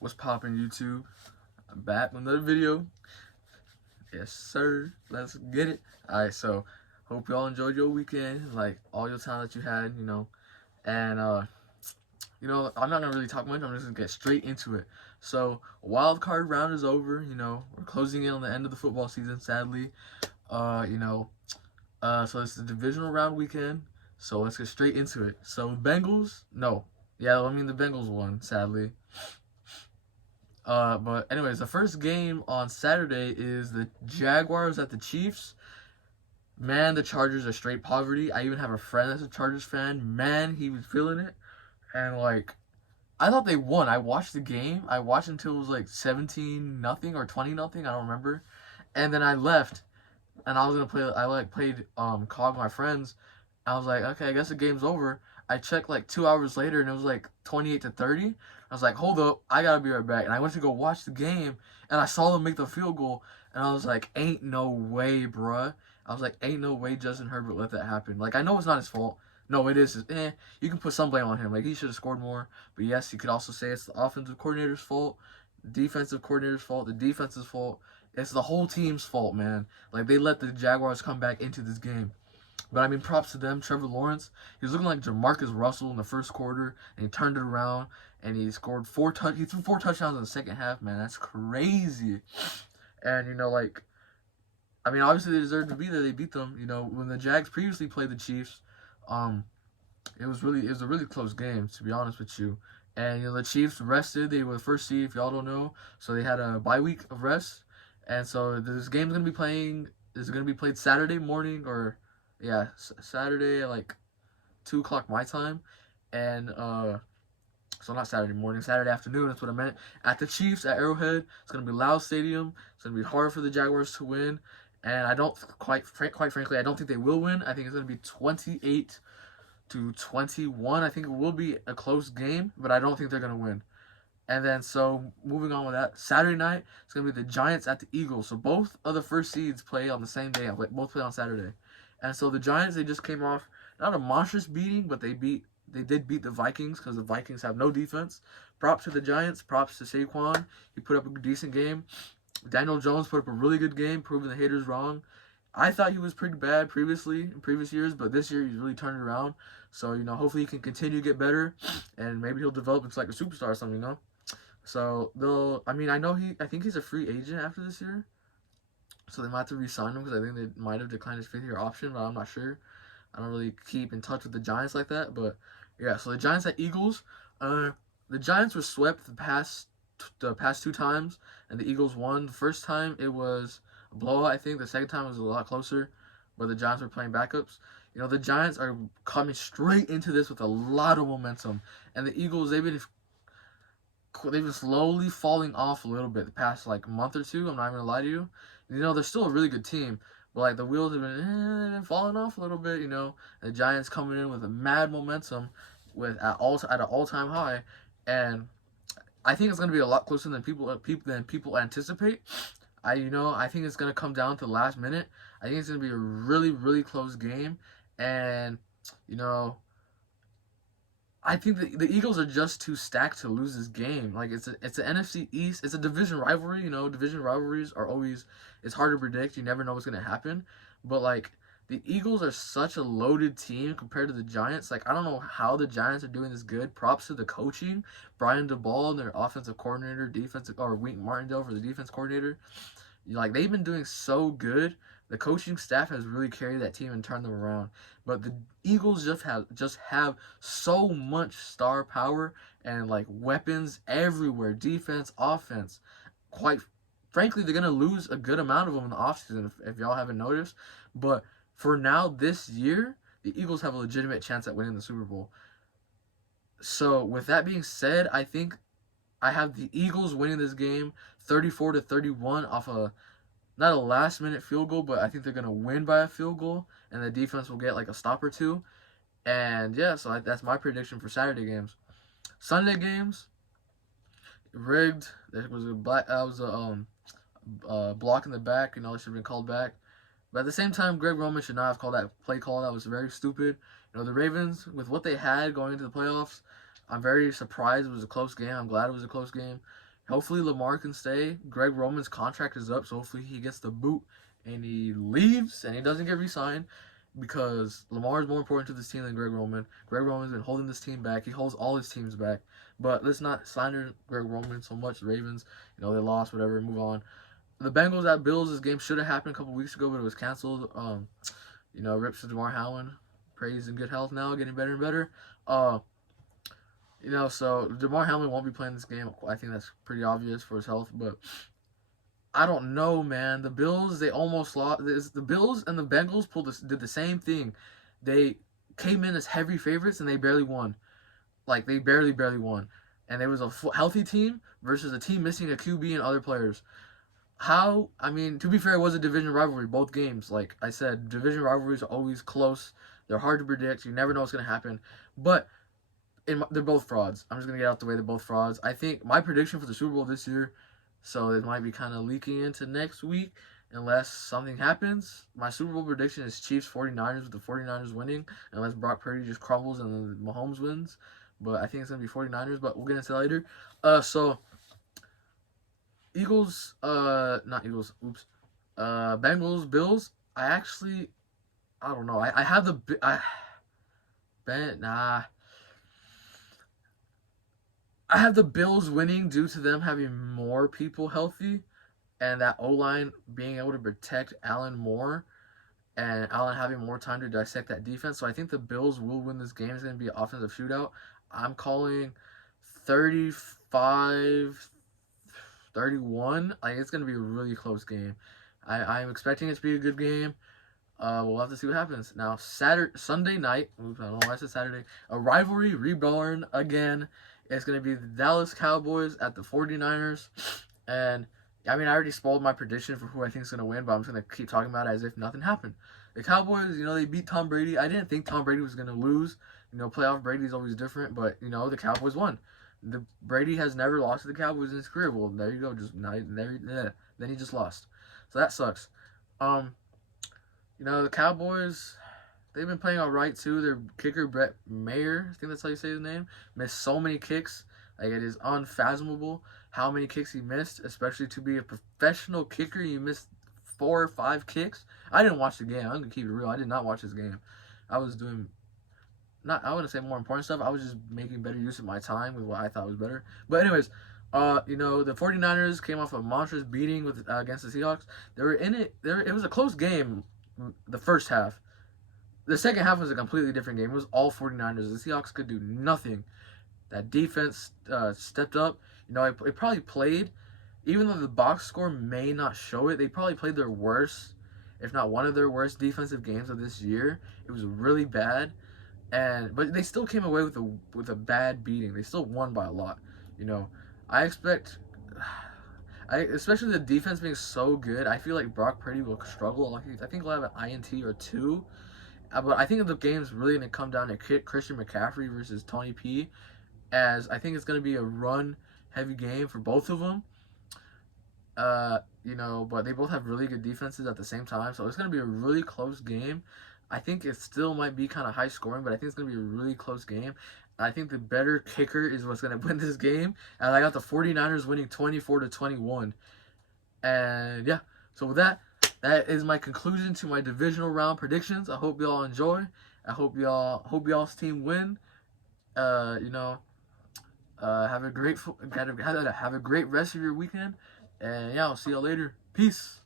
What's poppin' YouTube? I'm back with another video. Yes, sir. Let's get it. Alright, so hope y'all enjoyed your weekend, like all your time that you had. And I'm not gonna really talk much, I'm just gonna get straight into it. So wild card round is over. We're closing in on the end of the football season, sadly. Uh, you know, so it's the divisional round weekend. So let's get straight into it. So Bengals, no. Yeah, I mean the Bengals won, sadly. But anyways, the first game on Saturday is the Jaguars at the Chiefs. Man, the Chargers are straight poverty. I even have a friend that's a Chargers fan. Man, he was feeling it. And like I thought they won. I watched the game. I watched until it was like 17 nothing or 20 nothing, I don't remember. And then I left and I was gonna play I like played COD with my friends. I was like, okay, I guess the game's over. I checked like 2 hours later and it was like 28-30. I was like, hold up, I gotta be right back. And I went to go watch the game and I saw them make the field goal and I was like, ain't no way, bruh. I was like, ain't no way Justin Herbert let that happen. Like, I know it's not his fault. No, it is. You can put some blame on him. Like, he should have scored more. But yes, you could also say it's the offensive coordinator's fault, defensive coordinator's fault, the defense's fault. It's the whole team's fault, man. Like, they let the Jaguars come back into this game. But I mean, props to them. Trevor Lawrence, he was looking like Jamarcus Russell in the first quarter, and he turned it around, and he scored he threw 4 touchdowns in the second half. Man, that's crazy. And I mean, obviously they deserved to be there. They beat them. When the Jags previously played the Chiefs, um, it was a really close game, to be honest with you. And the Chiefs rested. They were the first seed, if y'all don't know, so they had a bye week of rest. And so this game's gonna be playing. Is gonna be played Saturday morning, or yeah, Saturday at like 2 o'clock my time, and so not Saturday morning, Saturday afternoon. That's what I meant. At the Chiefs at Arrowhead, it's gonna be loud stadium. It's gonna be hard for the Jaguars to win, and I don't quite frankly, I don't think they will win. I think it's gonna be 28-21. I think it will be a close game, but I don't think they're gonna win. And then, so moving on with that, Saturday night it's gonna be the Giants at the Eagles. So both of the first seeds play on the same day. Both play on Saturday. And so the Giants, they just came off not a monstrous beating, but they did beat the Vikings because the Vikings have no defense. Props to the Giants. Props to Saquon. He put up a decent game. Daniel Jones put up a really good game, proving the haters wrong. I thought he was pretty bad previously in previous years, but this year he's really turned it around. So hopefully he can continue to get better, and maybe he'll develop into like a superstar or something. So I mean, I think he's a free agent after this year. So they might have to re-sign him because I think they might have declined his 5th-year option, but I'm not sure. I don't really keep in touch with the Giants like that, but yeah. So the Giants at Eagles, the Giants were swept the past 2 times, and the Eagles won. The first time it was a blowout, I think. The second time was a lot closer, but the Giants were playing backups. The Giants are coming straight into this with a lot of momentum, and the Eagles they've been slowly falling off a little bit the past like month or two. I'm not even gonna lie to you. They're still a really good team, but like the wheels have been falling off a little bit. The Giants coming in with a mad momentum, at an all-time high, and I think it's gonna be a lot closer than people anticipate. I think it's gonna come down to the last minute. I think it's gonna be a really, really close game, and you know I think the Eagles are just too stacked to lose this game. Like it's an NFC East. It's a division rivalry. Division rivalries are always, it's hard to predict. You never know what's gonna happen. But like the Eagles are such a loaded team compared to the Giants. Like I don't know how the Giants are doing this good. Props to the coaching, Brian DeBall, their offensive coordinator, defensive or Wink Martindale for the defense coordinator. Like they've been doing so good. The coaching staff has really carried that team and turned them around. But the Eagles just have so much star power and like weapons everywhere, defense, offense. Quite frankly, they're gonna lose a good amount of them in the offseason if y'all haven't noticed. But for now, this year, the Eagles have a legitimate chance at winning the Super Bowl. So with that being said, I think I have the Eagles winning this game 34-31 off not a last minute field goal, but I think they're gonna win by a field goal, and the defense will get like a stop or two. And yeah, so that's my prediction for Saturday games. Sunday games, rigged. There was a block in the back. It should have been called back. But at the same time, Greg Roman should not have called that play call. That was very stupid. The Ravens, with what they had going into the playoffs, I'm very surprised it was a close game. I'm glad it was a close game. Hopefully Lamar can stay. Greg Roman's contract is up, so hopefully he gets the boot and he leaves and he doesn't get re-signed because Lamar is more important to this team than Greg Roman. Greg Roman's been holding this team back. He holds all his teams back. But let's not slander Greg Roman so much. The Ravens, they lost, whatever, move on. The Bengals at Bills, this game should have happened a couple weeks ago, but it was canceled. Rips to DeMar Hamlin. Praise in good health now, getting better and better. So DeMar Hamlin won't be playing this game. I think that's pretty obvious for his health, but I don't know, man. The Bills, they almost lost. The Bills and the Bengals did the same thing. They came in as heavy favorites and they barely won. Like, they barely won. And there was a healthy team versus a team missing a QB and other players. To be fair, it was a division rivalry, both games. Like I said, division rivalries are always close. They're hard to predict. You never know what's going to happen. But they're both frauds. I'm just going to get out the way. They're both frauds. I think my prediction for the Super Bowl this year, so it might be kind of leaking into next week unless something happens. My Super Bowl prediction is Chiefs 49ers with the 49ers winning unless Brock Purdy just crumbles and then Mahomes wins. But I think it's going to be 49ers, but we'll get into that later. Eagles, not Eagles, Bengals, Bills. I don't know. I have I have the Bills winning due to them having more people healthy and that O-line being able to protect Allen more and Allen having more time to dissect that defense. So I think the Bills will win this game. It's going to be an offensive shootout. I'm calling 35-31. It's going to be a really close game. I'm expecting it to be a good game. We'll have to see what happens. Now, Sunday night, I don't know why I said Saturday, a rivalry reborn again. It's going to be the Dallas Cowboys at the 49ers. And, I already spoiled my prediction for who I think is going to win, but I'm just going to keep talking about it as if nothing happened. The Cowboys, they beat Tom Brady. I didn't think Tom Brady was going to lose. Playoff Brady is always different, but, the Cowboys won. Brady has never lost to the Cowboys in his career. Well, there you go. Then he just lost. So that sucks. The Cowboys, they've been playing all right, too. Their kicker, Brett Mayer, I think that's how you say his name, missed so many kicks. Like, it is unfathomable how many kicks he missed, especially to be a professional kicker. You missed 4 or 5 kicks. I didn't watch the game. I'm going to keep it real. I did not watch this game. I was doing, I wouldn't say more important stuff. I was just making better use of my time with what I thought was better. But anyways, the 49ers came off a monstrous beating against the Seahawks. They were in it. It was a close game the first half. The second half was a completely different game. It was all 49ers. The Seahawks could do nothing. That defense stepped up. It probably played, even though the box score may not show it, they probably played their worst, if not one of their worst defensive games of this year. It was really bad. But they still came away with a bad beating. They still won by a lot. I expect, especially the defense being so good, I feel like Brock Purdy will struggle. I think he'll have an INT or 2. But I think the game's really going to come down to Christian McCaffrey versus Tony P. As I think it's going to be a run-heavy game for both of them. But they both have really good defenses at the same time. So it's going to be a really close game. I think it still might be kind of high scoring, but I think it's going to be a really close game. I think the better kicker is what's going to win this game. And I got the 49ers winning 24-21. And yeah, so with that is my conclusion to my divisional round predictions. I hope y'all enjoy. I hope y'all's team win. Have a great rest of your weekend. And yeah, I'll see y'all later. Peace.